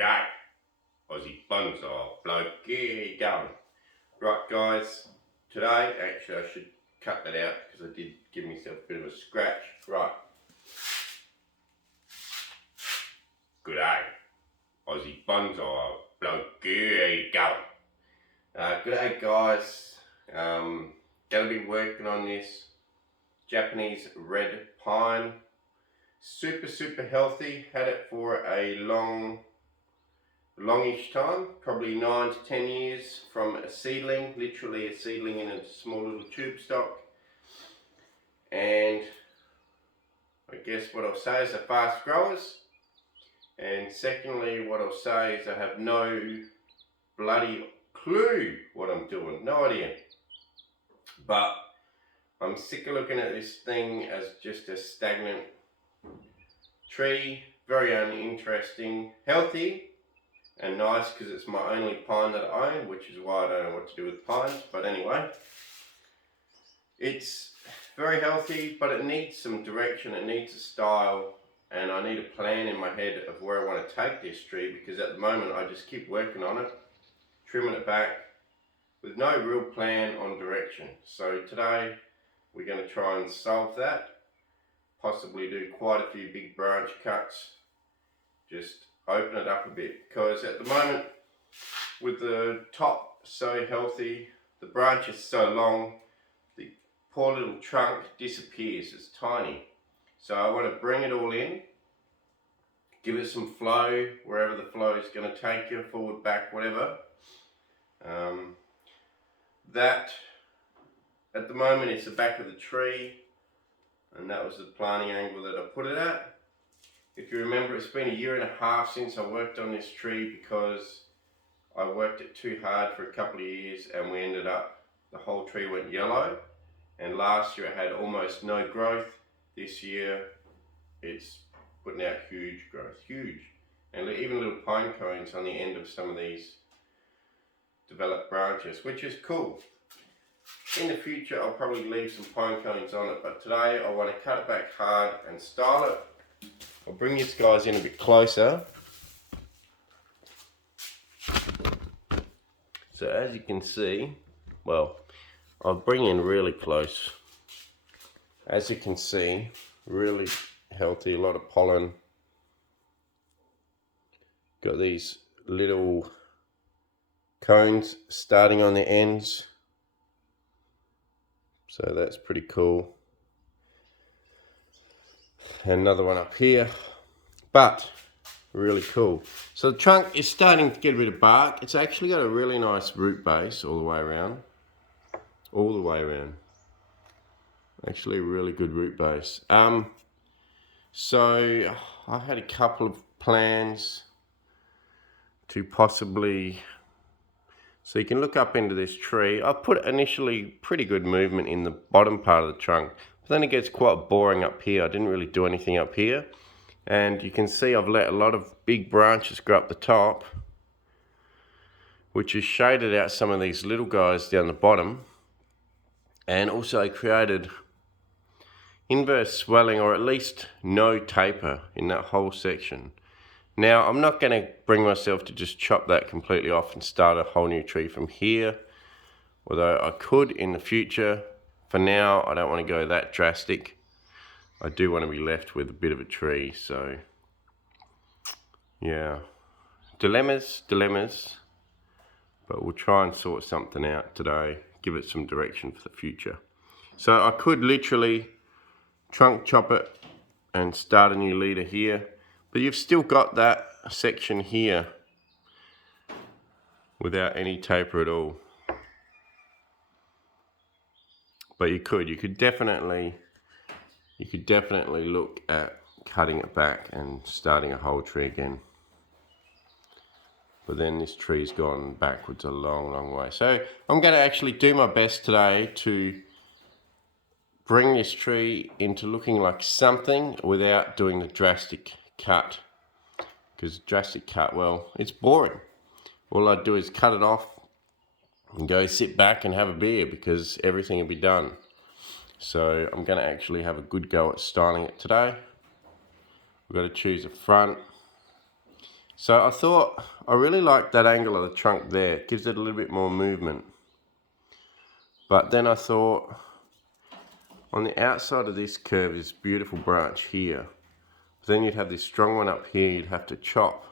G'day, Aussie Bonsai Bloke, yeah, you going? Right guys, today, actually I should cut that out because I did give myself a bit of a scratch. Right. G'day, Aussie Bonsai Bloke, yeah, you going? G'day guys, gonna be working on this Japanese red pine. Super healthy, had it for a longish time, probably 9 to 10 years from a seedling, literally a seedling in a small little tube stock. And I guess what I'll say is they're fast growers. And secondly, what I'll say is I have no bloody clue what I'm doing, no idea. But I'm sick of looking at this thing as just a stagnant tree, very uninteresting, healthy and nice because it's my only pine that I own, which is why I don't know what to do with pines. But anyway, it's very healthy, but it needs some direction, it needs a style, and I need a plan in my head of where I want to take this tree, because at the moment I just keep working on it, trimming it back with no real plan on direction. So today we're going to try and solve that, possibly do quite a few big branch cuts, just open it up a bit, because at the moment with the top so healthy, the branch is so long, the poor little trunk disappears, it's tiny. So I want to bring it all in, give it some flow wherever the flow is going to take you, forward, back, whatever. That at the moment is the back of the tree, and that was the planting angle that I put it at. If you remember, it's been 1.5 years since I worked on this tree because I worked it too hard for a couple of years and we ended up, the whole tree went yellow, and last year it had almost no growth. This year it's putting out huge growth, huge, and even little pine cones on the end of some of these developed branches, which is cool. In the future I'll probably leave some pine cones on it, but today I want to cut it back hard and style it. I'll bring these guys in a bit closer. So as you can see, well, I'll bring in really close. As you can see, really healthy, a lot of pollen. Got these little cones starting on the ends. So that's pretty cool. Another one up here, but really cool. So the trunk is starting to get a bit of bark. It's actually got a really nice root base all the way around. Actually a really good root base. So I had a couple of plans to possibly, so you can look up into this tree. I put initially pretty good movement in the bottom part of the trunk, but then it gets quite boring up here. I didn't really do anything up here. And you can see I've let a lot of big branches grow up the top, which has shaded out some of these little guys down the bottom, and also created inverse swelling, or at least no taper in that whole section. Now I'm not going to bring myself to just chop that completely off and start a whole new tree from here, although I could in the future. For now I don't want to go that drastic. I do want to be left with a bit of a tree, so yeah, dilemmas, but we'll try and sort something out today, give it some direction for the future. So I could literally trunk chop it and start a new leader here, but you've still got that section here without any taper at all. But you could definitely look at cutting it back and starting a whole tree again. But then this tree's gone backwards a long way. So I'm going to actually do my best today to bring this tree into looking like something without doing the drastic cut. Because drastic cut, well, it's boring. All I'd do is cut it off and go sit back and have a beer, because everything will be done. So I'm going to actually have a good go at styling it today. We've got to choose a front, So I thought, I really like that angle of the trunk there. It gives it a little bit more movement. But then I thought, on the outside of this curve is a beautiful branch here. Then you'd have this strong one up here you'd have to chop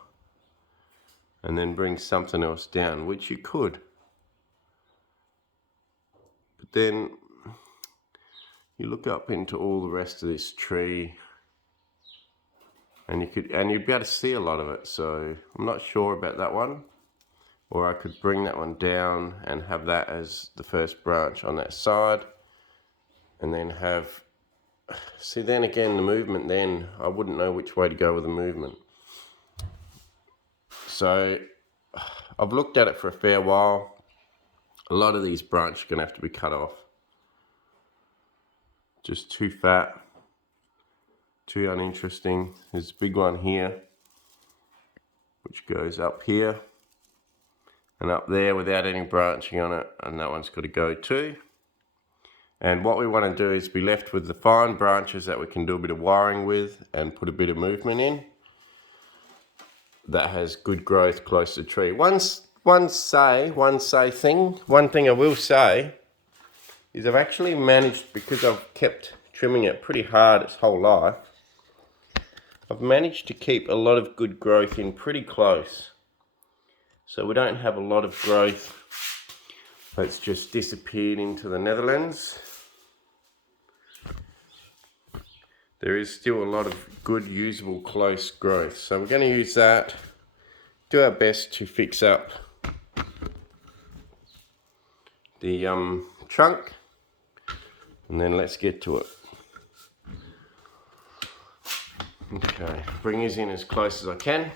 and then bring something else down, which you could. But then you look up into all the rest of this tree and you'd be able to see a lot of it. So I'm not sure about that one. Or I could bring that one down and have that as the first branch on that side. And then have, see then again the movement then, I wouldn't know which way to go with the movement. So I've looked at it for a fair while. A lot of these branches are going to have to be cut off. Just too fat, too uninteresting. There's a big one here, which goes up here and up there without any branching on it, and that one's got to go too. And what we want to do is be left with the fine branches that we can do a bit of wiring with and put a bit of movement in that has good growth close to the tree. One thing I will say is I've actually managed, because I've kept trimming it pretty hard its whole life, I've managed to keep a lot of good growth in pretty close. So we don't have a lot of growth that's just disappeared into the Netherlands. There is still a lot of good usable close growth. So we're going to use that, do our best to fix up the trunk, and then let's get to it. Okay, bring these in as close as I can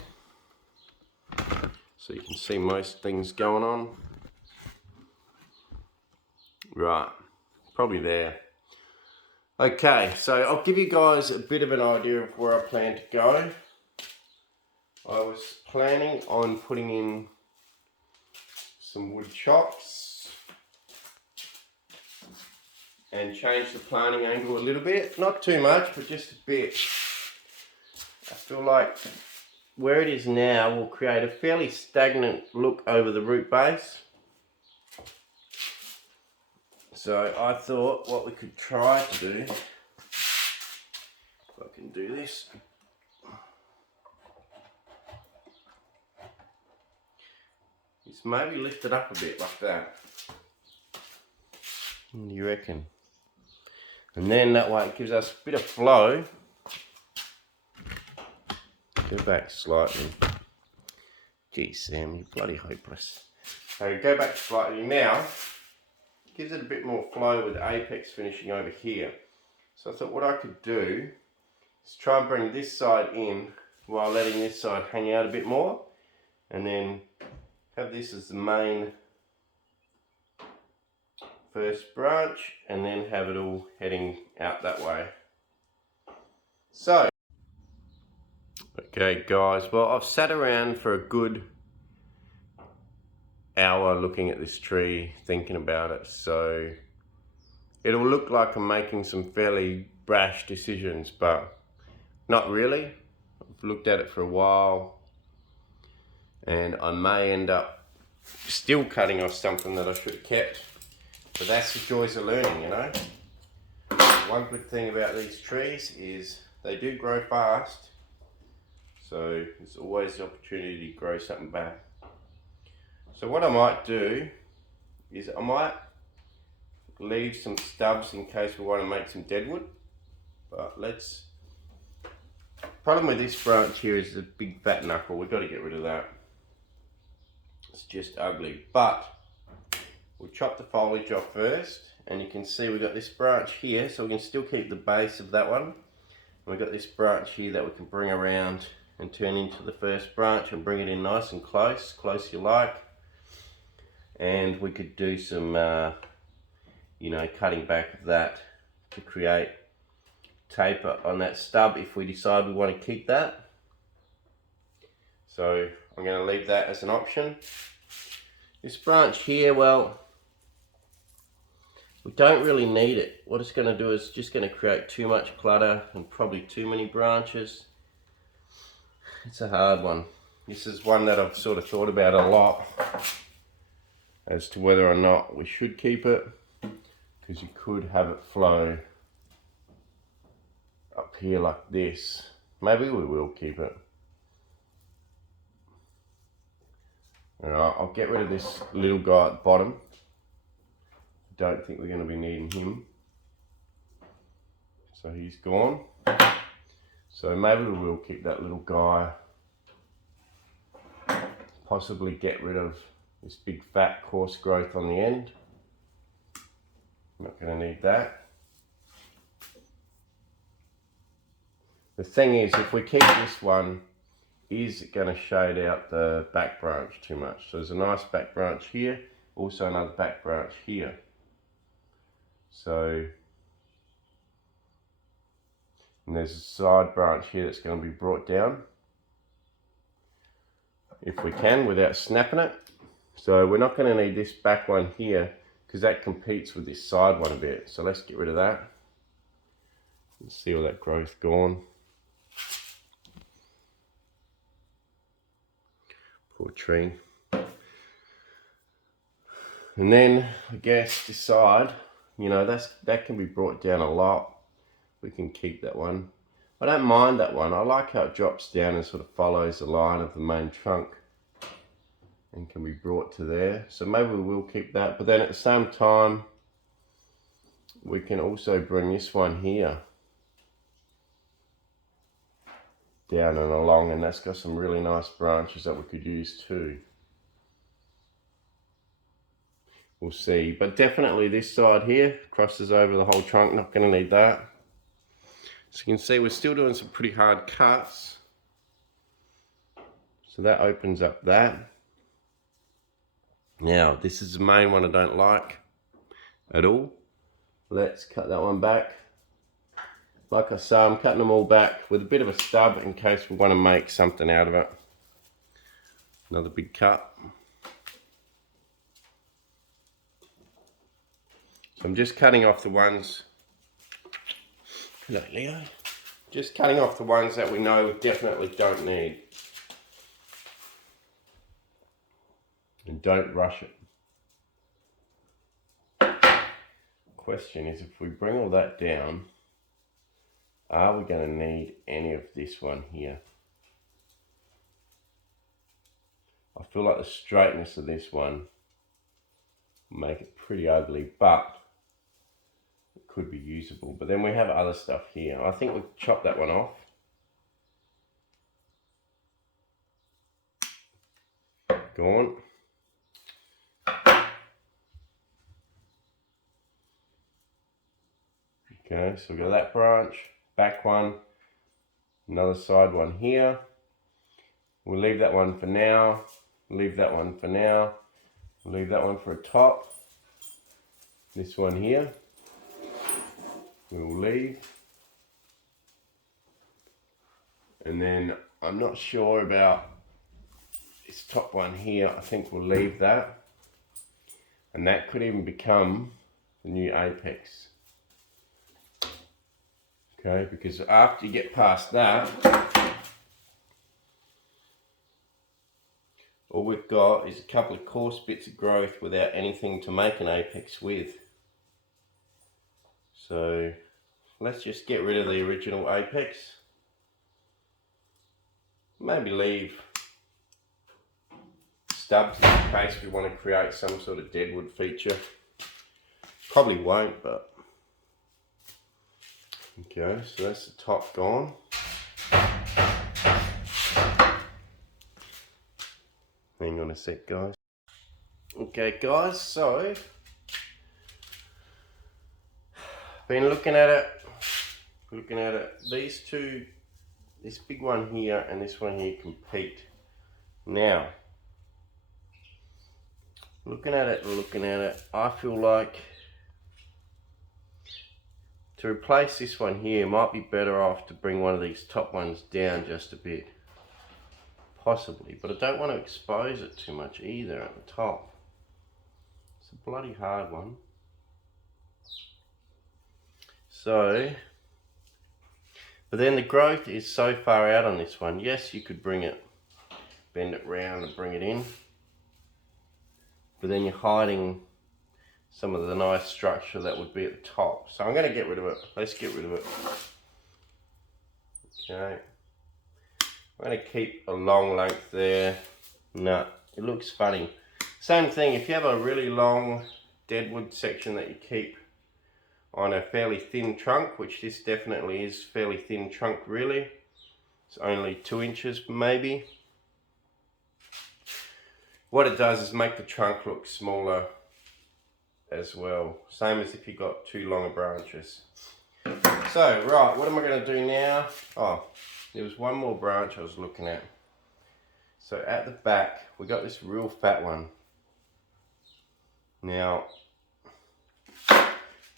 so you can see most things going on. Right, probably there. Okay, so I'll give you guys a bit of an idea of where I plan to go. I was planning on putting in some wood chops and change the planting angle a little bit. Not too much, but just a bit. I feel like where it is now will create a fairly stagnant look over the root base. So I thought what we could try to do, if I can do this, is maybe lift it up a bit like that. What do you reckon? And then that way it gives us a bit of flow. Go back slightly. Gee Sam, you're bloody hopeless. So go back slightly now. Gives it a bit more flow with the apex finishing over here. So I thought what I could do is try and bring this side in while letting this side hang out a bit more, and then have this as the main first branch, and then have it all heading out that way. So, okay guys, well I've sat around for a good hour looking at this tree, thinking about it, so it'll look like I'm making some fairly brash decisions, but not really. I've looked at it for a while and I may end up still cutting off something that I should have kept, but that's the joys of learning, you know. One good thing about these trees is they do grow fast, so there's always the opportunity to grow something back. So what I might do is I might leave some stubs in case we want to make some deadwood. But problem with this branch here is the big fat knuckle. We've got to get rid of that. It's just ugly. But we'll chop the foliage off first, and you can see we've got this branch here, so we can still keep the base of that one. And we've got this branch here that we can bring around and turn into the first branch and bring it in nice and close you like. And we could do some, you know, cutting back of that to create taper on that stub if we decide we want to keep that. So I'm going to leave that as an option. This branch here, well, we don't really need it. What it's going to do is just going to create too much clutter and probably too many branches. It's a hard one. This is one that I've sort of thought about a lot as to whether or not we should keep it, because you could have it flow up here like this. Maybe we will keep it. Alright, I'll get rid of this little guy at the bottom. Don't think we're going to be needing him. So he's gone. So maybe we will keep that little guy. Possibly get rid of this big fat coarse growth on the end. Not going to need that. The thing is, if we keep this one, is it going to shade out the back branch too much? So there's a nice back branch here, also another back branch here. So, and there's a side branch here that's going to be brought down, if we can, without snapping it. So we're not going to need this back one here, because that competes with this side one a bit. So let's get rid of that. Let's see all that growth gone. Poor tree. And then I guess this side, you know, that can be brought down a lot. We can keep that one. I don't mind that one. I like how it drops down and sort of follows the line of the main trunk and can be brought to there. So maybe we will keep that. But then at the same time, we can also bring this one here down and along, and that's got some really nice branches that we could use too. We'll see, but definitely this side here crosses over the whole trunk. Not going to need that. So you can see we're still doing some pretty hard cuts. So that opens up that. Now this is the main one I don't like at all. Let's cut that one back. Like I say, I'm cutting them all back with a bit of a stub in case we want to make something out of it. Another big cut. So I'm just cutting off the ones. Hello, Leo. Just cutting off the ones that we know we definitely don't need. And don't rush it. Question is, if we bring all that down, are we going to need any of this one here? I feel like the straightness of this one will make it pretty ugly, but it could be usable. But then we have other stuff here. I think we'll chop that one off. Go on. Okay, so we've got that branch, back one, another side one here. We'll leave that one for now, leave that one for now, we'll leave that one for a top. This one here, we will leave. And then I'm not sure about this top one here. I think we'll leave that. And that could even become the new apex. Okay, because after you get past that, all we've got is a couple of coarse bits of growth without anything to make an apex with. So let's just get rid of the original apex. Maybe leave stubs in case we want to create some sort of deadwood feature. Probably won't, but okay, so that's the top gone. Hang on a sec, guys. Okay, guys, so been looking at it. These two, this big one here and this one here, compete. Now, looking at it, I feel like to replace this one here, might be better off to bring one of these top ones down just a bit. Possibly, but I don't want to expose it too much either at the top. It's a bloody hard one. So, but then the growth is so far out on this one. Yes, you could bring it bend it round and bring it in. But then you're hiding some of the nice structure that would be at the top. So I'm going to get rid of it. Let's get rid of it. Okay. I'm going to keep a long length there. No, it looks funny. Same thing, if you have a really long deadwood section that you keep on a fairly thin trunk, which this definitely is fairly thin trunk really. It's only 2 inches maybe. What it does is make the trunk look smaller as well. Same as if you got too long of branches. So, right, what am I going to do now? Oh, there was one more branch I was looking at. So at the back, we got this real fat one. Now, I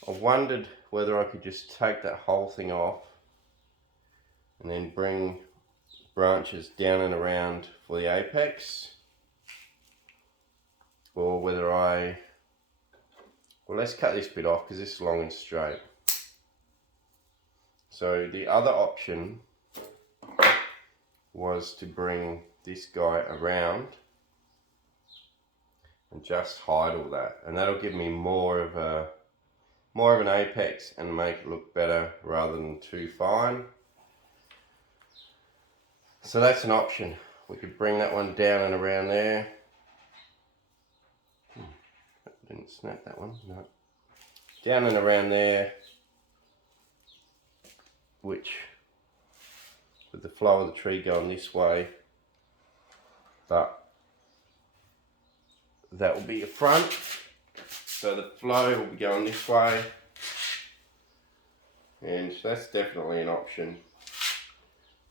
wondered whether I could just take that whole thing off and then bring branches down and around for the apex, or whether well, let's cut this bit off because this is long and straight. So the other option was to bring this guy around and just hide all that, and that'll give me more of an apex and make it look better rather than too fine. So that's an option. We could bring that one down and around there. Didn't snap that one, no. Down and around there, which with the flow of the tree going this way, but that will be your front. So the flow will be going this way, and that's definitely an option.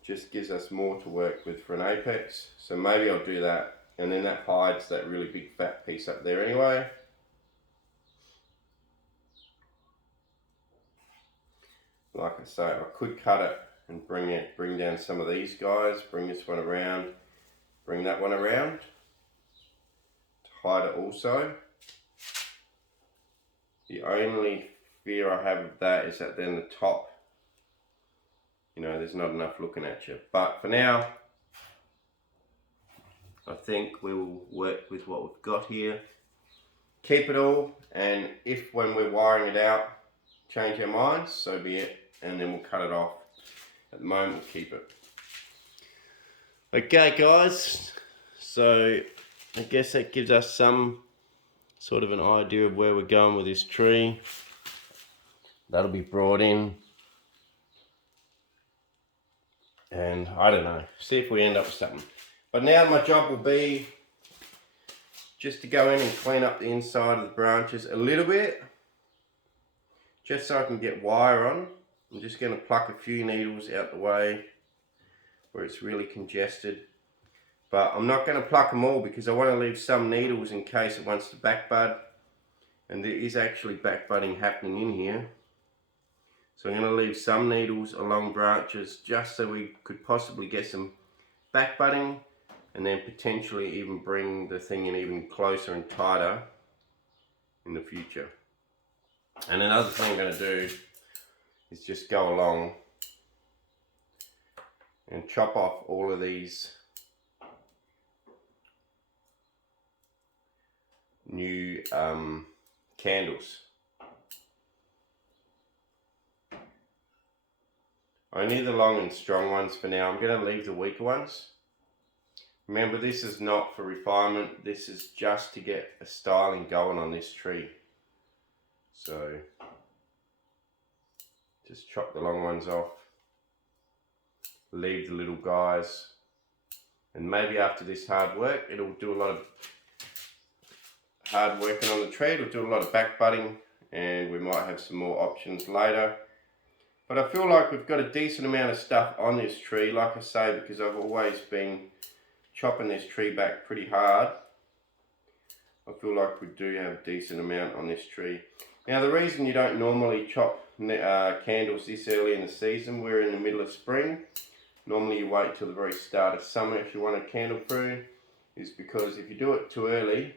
Just gives us more to work with for an apex. So maybe I'll do that, and then that hides that really big fat piece up there anyway. Like I say, I could cut it and bring down some of these guys, bring this one around, bring that one around to hide it also. The only fear I have of that is that then the top, you know, there's not enough looking at you. But for now, I think we will work with what we've got here. Keep it all, and if when we're wiring it out, change our minds, so be it, and then we'll cut it off. At the moment, we'll keep it. Okay guys, so I guess that gives us some sort of an idea of where we're going with this tree. That'll be brought in, and I don't know, see if we end up with something. But now my job will be just to go in and clean up the inside of the branches a little bit, just so I can get wire on. I'm just going to pluck a few needles out the way where it's really congested. But I'm not going to pluck them all because I want to leave some needles in case it wants to back bud. And there is actually back budding happening in here. So I'm going to leave some needles along branches just so we could possibly get some back budding, and then potentially even bring the thing in even closer and tighter in the future. And another thing I'm going to do is just go along and chop off all of these new candles. Only the long and strong ones for now. I'm going to leave the weaker ones. Remember, this is not for refinement, this is just to get a styling going on this tree. So just chop the long ones off, leave the little guys, and maybe after this hard work, it'll do a lot of hard working on the tree, it'll do a lot of back budding, and we might have some more options later. But I feel like we've got a decent amount of stuff on this tree, like I say, because I've always been chopping this tree back pretty hard. I feel like we do have a decent amount on this tree. Now the reason you don't normally chop candles this early in the season, we're in the middle of spring. Normally you wait till the very start of summer if you want a candle prune, is because if you do it too early,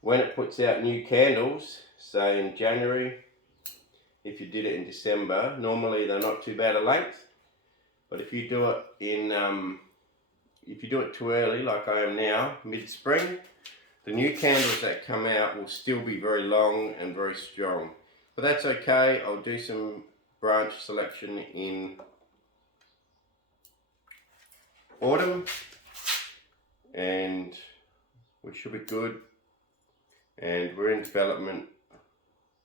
when it puts out new candles, say in January, if you did it in December, normally they're not too bad a length. But if you do it in if you do it too early, like I am now, mid-spring, the new candles that come out will still be very long and very strong. But that's okay. I'll do some branch selection in autumn and we should be good. And we're in development,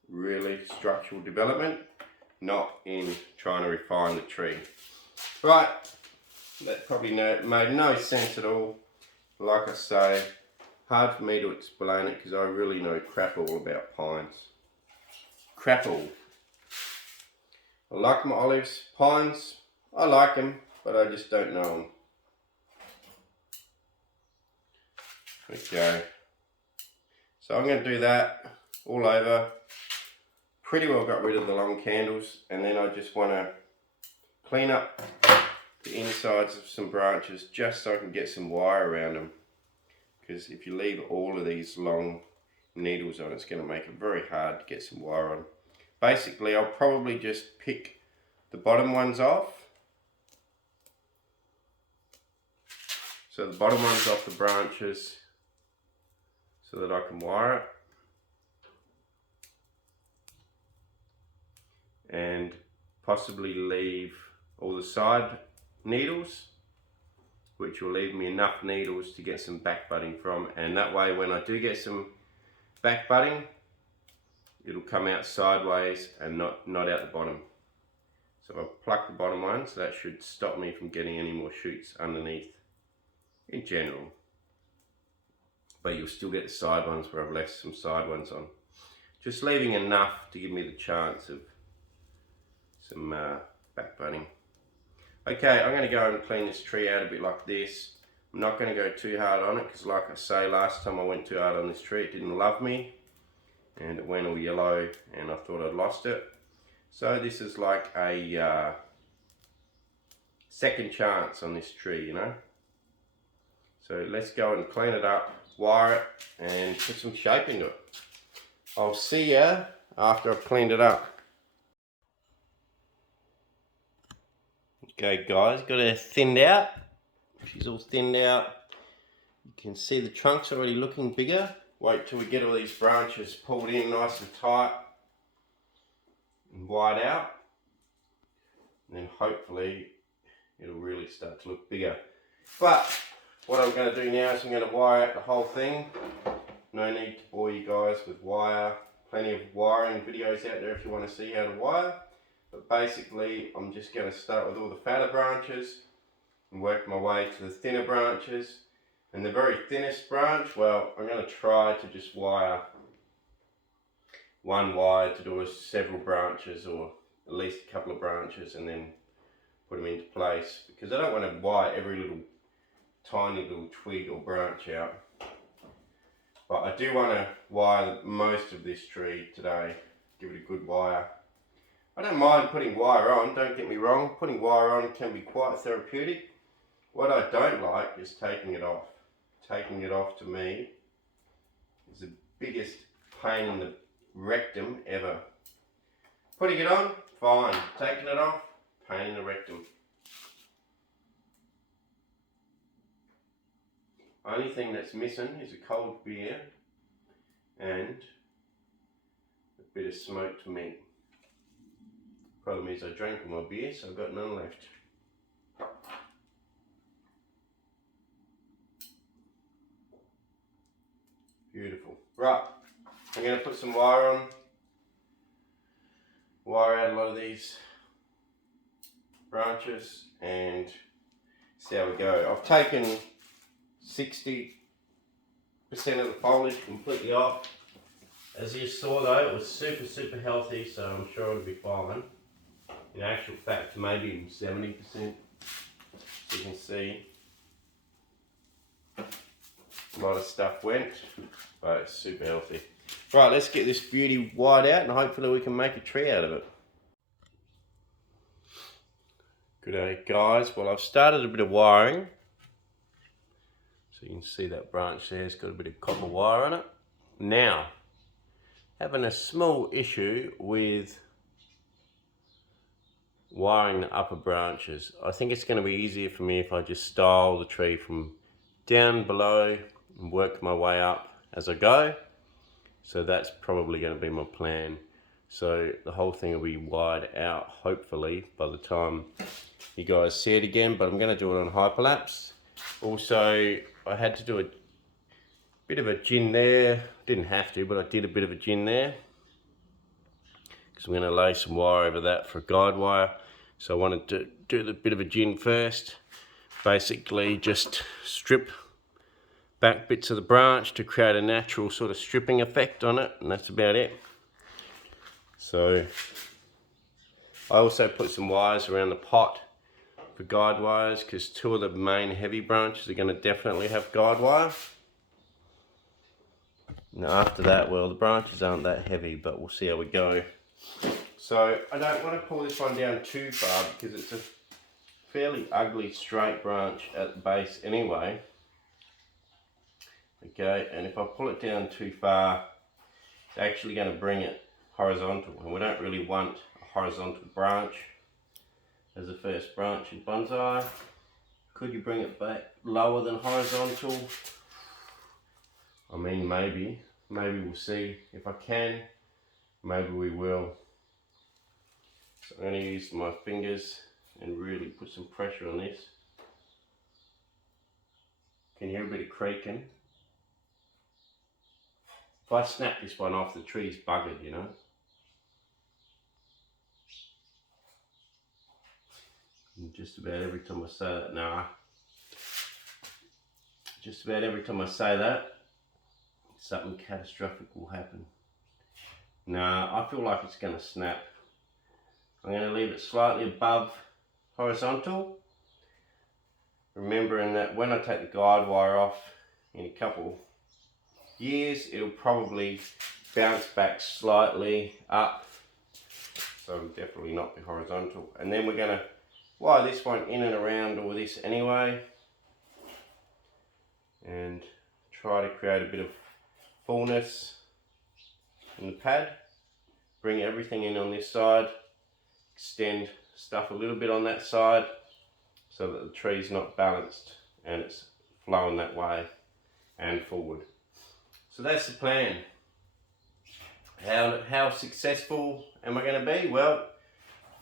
really structural development, not in trying to refine the tree. Right, that probably made no sense at all. Like I say, hard for me to explain it because I really know crap all about pines. Crap all. I like my olives. Pines, I like them, but I just don't know them. Okay. So I'm going to do that all over. Pretty well got rid of the long candles, and then I just want to clean up the insides of some branches just so I can get some wire around them. Because if you leave all of these long needles on, it's going to make it very hard to get some wire on. Basically, I'll probably just pick the bottom ones off. So the bottom ones off the branches so that I can wire it. And possibly leave all the side needles, which will leave me enough needles to get some back budding from, and that way when I do get some back budding, it'll come out sideways and not out the bottom. So I'll pluck the bottom ones. That should stop me from getting any more shoots underneath in general, but you'll still get the side ones where I've left some side ones on, just leaving enough to give me the chance of some back budding. Okay, I'm going to go and clean this tree out a bit like this. I'm not going to go too hard on it because, like I say, last time I went too hard on this tree, it didn't love me and it went all yellow and I thought I'd lost it. So this is like a second chance on this tree, you know. So let's go and clean it up, wire it and put some shape into it. I'll see ya after I've cleaned it up. Okay guys, got her thinned out. She's all thinned out. You can see the trunk's already looking bigger. Wait till we get all these branches pulled in nice and tight and wide out. And then hopefully it'll really start to look bigger. But what I'm going to do now is I'm going to wire out the whole thing. No need to bore you guys with wire. Plenty of wiring videos out there if you want to see how to wire. But basically, I'm just going to start with all the fatter branches and work my way to the thinner branches. And the very thinnest branch, well, I'm going to try to just wire one wire to do several branches, or at least a couple of branches, and then put them into place. Because I don't want to wire every little tiny little twig or branch out. But I do want to wire most of this tree today. Give it a good wire. I don't mind putting wire on, don't get me wrong. Putting wire on can be quite therapeutic. What I don't like is taking it off. Taking it off to me is the biggest pain in the rectum ever. Putting it on, fine. Taking it off, pain in the rectum. Only thing that's missing is a cold beer and a bit of smoked meat. Problem is I drank all my beer, so I've got none left. Beautiful. Right, I'm going to put some wire on. Wire out a lot of these branches and see how we go. I've taken 60% of the foliage completely off. As you saw though, it was super healthy, so I'm sure it'll be fine. In actual fact, maybe 70%. So you can see a lot of stuff went, but it's super healthy. Right, let's get this beauty wired out and hopefully we can make a tree out of it. Good day guys, well I've started a bit of wiring. So you can see that branch there's got a bit of copper wire on it. Now, having a small issue with wiring the upper branches. I think it's going to be easier for me if I just style the tree from down below and work my way up as I go. So that's probably going to be my plan. So the whole thing will be wired out, hopefully, by the time you guys see it again, but I'm going to do it on hyperlapse. Also, I had to do a bit of a gin there. Didn't have to, but I did a bit of a gin there, because I'm going to lay some wire over that for a guide wire. So I wanted to do the bit of a gin first. Basically just strip back bits of the branch to create a natural sort of stripping effect on it, and that's about it. So I also put some wires around the pot for guide wires, because two of the main heavy branches are going to definitely have guide wire. Now after that, well, the branches aren't that heavy, but we'll see how we go. So I don't want to pull this one down too far, because it's a fairly ugly straight branch at the base anyway. Okay, and if I pull it down too far, it's actually going to bring it horizontal, and we don't really want a horizontal branch as the first branch in bonsai. Could you bring it back lower than horizontal? I mean, maybe we'll see. If I can, maybe we will. So I'm going to use my fingers and really put some pressure on this. Can you hear a bit of creaking? If I snap this one off, the tree's buggered, you know. And just about every time I say that, just about every time I say that, something catastrophic will happen. I feel like it's going to snap. I'm going to leave it slightly above horizontal, remembering that when I take the guide wire off in a couple years, it'll probably bounce back slightly up, so it'll definitely not be horizontal. And then we're going to wire this one in and around all this anyway, and try to create a bit of fullness in the pad. Bring everything in on this side, extend stuff a little bit on that side, so that the tree's not balanced and it's flowing that way and forward. So that's the plan. How successful am I going to be? Well,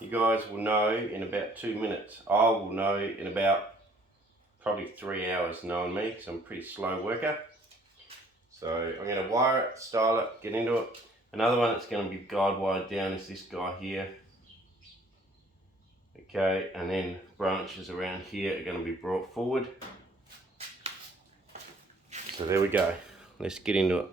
you guys will know in about 2 minutes. I will know in about probably 3 hours, knowing me, because I'm a pretty slow worker. So I'm going to wire it, style it, get into it. Another one that's going to be guide wired down is this guy here. Okay, and then branches around here are going to be brought forward. So there we go. Let's get into it.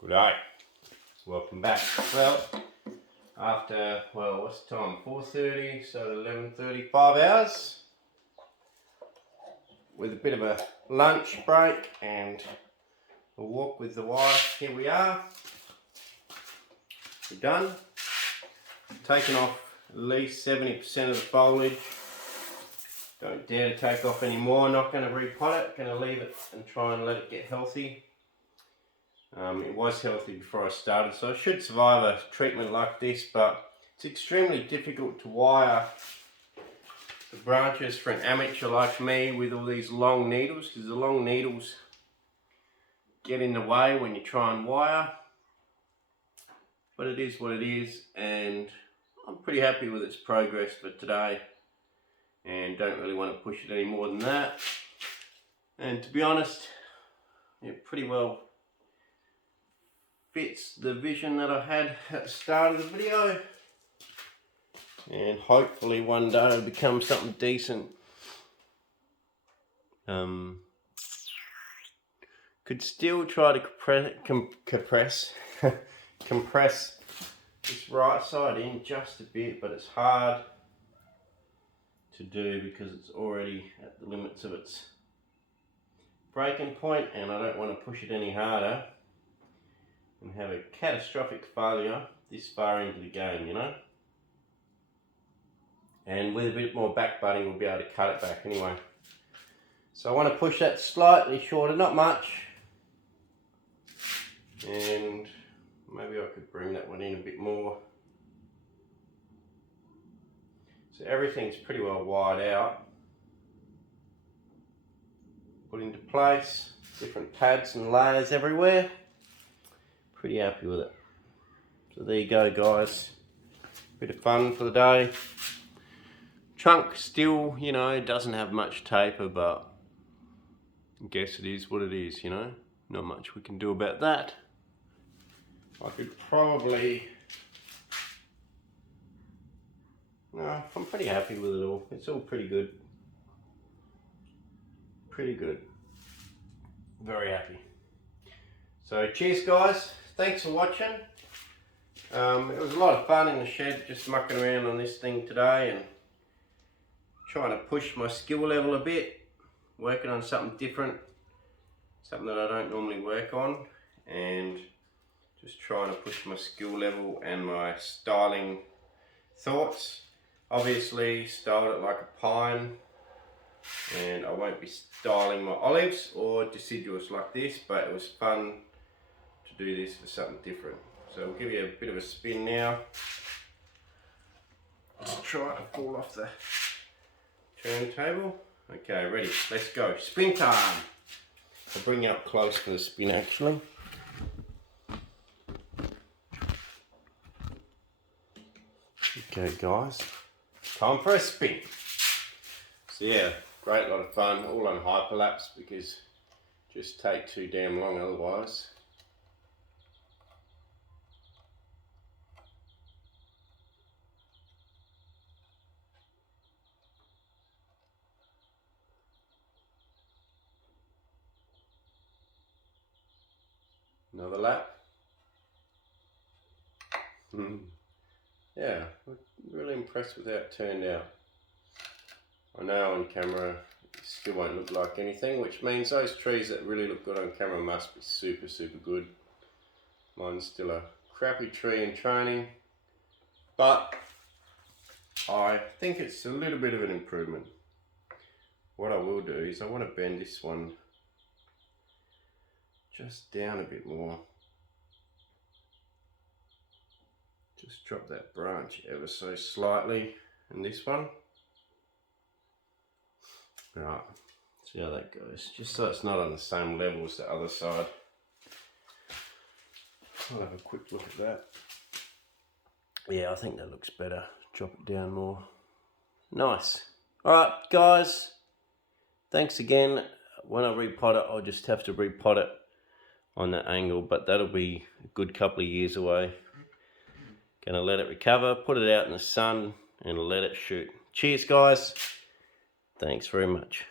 Good day. Welcome back. Well, after, well, what's the time? 4:30, so 11:30, 5 hours. With a bit of a lunch break and a walk with the wife. Here we are. We're done. Taken off at least 70% of the foliage. Don't dare to take off any more. Not going to repot it. Going to leave it and try and let it get healthy. It was healthy before I started, so I should survive a treatment like this, but it's extremely difficult to wire the branches for an amateur like me with all these long needles, because the long needles get in the way when you try and wire. But it is what it is, and I'm pretty happy with its progress for today, and don't really want to push it any more than that. And to be honest, it pretty well fits the vision that I had at the start of the video, and hopefully one day it'll become something decent. Could still try to compress this right side in just a bit, but it's hard to do because it's already at the limits of its breaking point, and I don't want to push it any harder and have a catastrophic failure this far into the game, you know. And with a bit more back butting, we'll be able to cut it back anyway. So I want to push that slightly shorter, not much. And maybe I could bring that one in a bit more. So everything's pretty well wired out. Put into place, different pads and layers everywhere. Pretty happy with it. So there you go, guys. Bit of fun for the day. Trunk still, you know, doesn't have much taper, but I guess it is what it is, you know. Not much we can do about that. I could probably... No, I'm pretty happy with it all. It's all pretty good. Pretty good. Very happy. So cheers, guys. Thanks for watching. It was a lot of fun in the shed, just mucking around on this thing today and trying to push my skill level a bit, working on something different, something that I don't normally work on, and just trying to push my skill level and my styling thoughts. Obviously styled it like a pine, and I won't be styling my olives or deciduous like this, but it was fun to do this for something different. So we'll give you a bit of a spin now. Just try to fall off the turntable. Okay, ready, let's go. Spin time. I'll bring you up close for the spin actually. Okay guys, time for a spin. So yeah, great lot of fun, all on hyperlapse because just take too damn long otherwise. Another lap. Yeah, really impressed with how it turned out. I know on camera it still won't look like anything, which means those trees that really look good on camera must be super, super good. Mine's still a crappy tree in training, but I think it's a little bit of an improvement. What I will do is I want to bend this one just down a bit more. Just drop that branch ever so slightly in this one. Right, see how that goes. Just so it's not on the same level as the other side. I'll have a quick look at that. Yeah, I think that looks better. Drop it down more. Nice. Alright guys, thanks again. When I repot it, I'll just have to repot it on that angle, but that'll be a good couple of years away. Gonna let it recover, put it out in the sun and let it shoot. Cheers guys. Thanks very much.